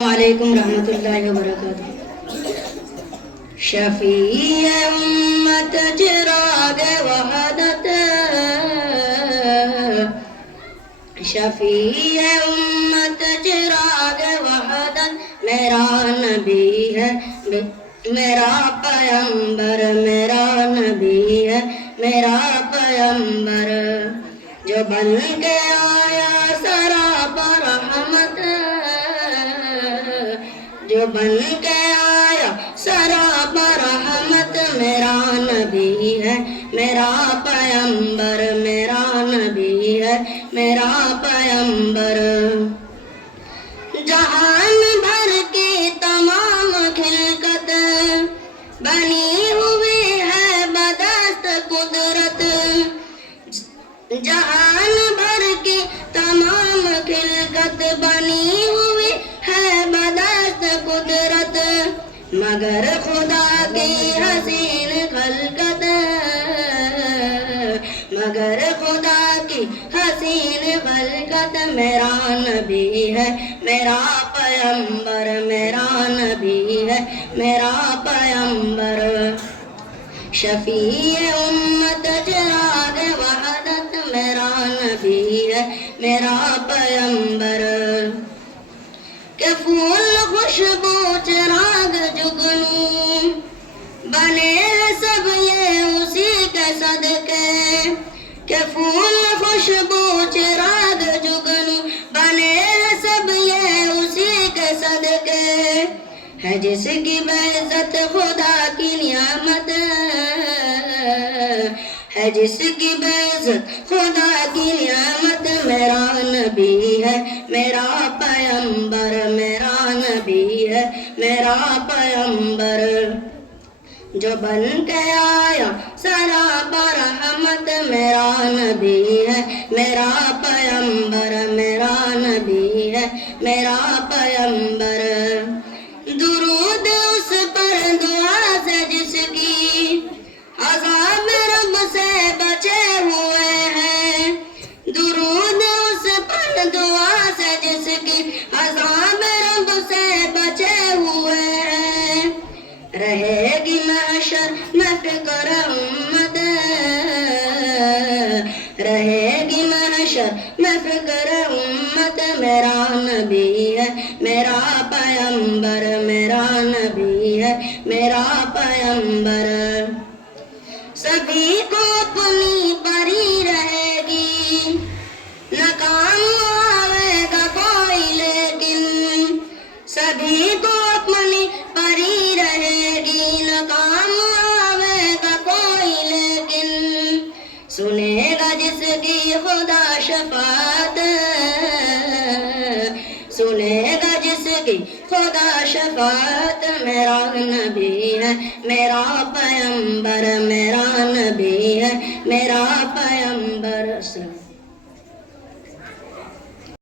علیکم رحمۃ اللہ وبرکاتہ۔ شفیع امت چراغ وحدت، شفیع امت چراغ وحدت، میرا نبی ہے میرا پیمبر، میرا نبی ہے میرا پیمبر، جو بن کے آیا سراپا رحمت، جو بن کے آیا سراپا رحمت، میرا نبی ہے میرا پیمبر، میرا نبی ہے میرا پیمبر، جہان بھر کی تمام خلقت بنی ہوئی ہے بدست قدرت، جہان بھر کی تمام خلقت بنی ہوئی ہے بدست قدرت، مگر خدا کی حسین خلقت، مگر خدا کی حسین خلقت، میرا نبی ہے میرا پیمبر، میرا نبی ہے میرا پیمبر، شفیع امت چراغ وحدت، میرا نبی ہے میرا پیمبر، کہ پھول خوشبو چراغ جگنو بنے سب یہ اسی کے صدقے، کہ پھول خوشبو چراغ جگنو بنے سب یہ اسی کے صدقے، ہے جس کی بعزت خدا کی نعمت، ہے جس کی بعزت خدا کی نعمت، میرا نبی ہے میرا پیمبر، میرا نبی ہے میرا پیمبر، جو بن کے آیا سراپا رحمت، میرا نبی ہے میرا پیمبر، میرا نبی ہے میرا پیمبر، درود اس پر دعا سے جس کی عذاب رب سے بچے ہوئے ہیں، درود اس پر دعا سے جس کی عذاب رب سے بچے ہوئے ہیں، رہے گی محشر میں فکر امت، رہے گی محشر میں فکر امت، میرا نبی ہے میرا پیمبر، میرا نبی ہے میرا پیمبر، سبھی کو اپنی پری رہے گی، نہ کام آئے گا کوئی لیکن، سبھی کو اپنی پری رہے گی، نہ کام آئے گا کوئی لیکن، سنے گا جس کی خدا شفاعت، سنے گا جس کی خدا شفاعت، میرا نبی ہے میرا پیمبر، میرا نبی ہے میرا پیمبر۔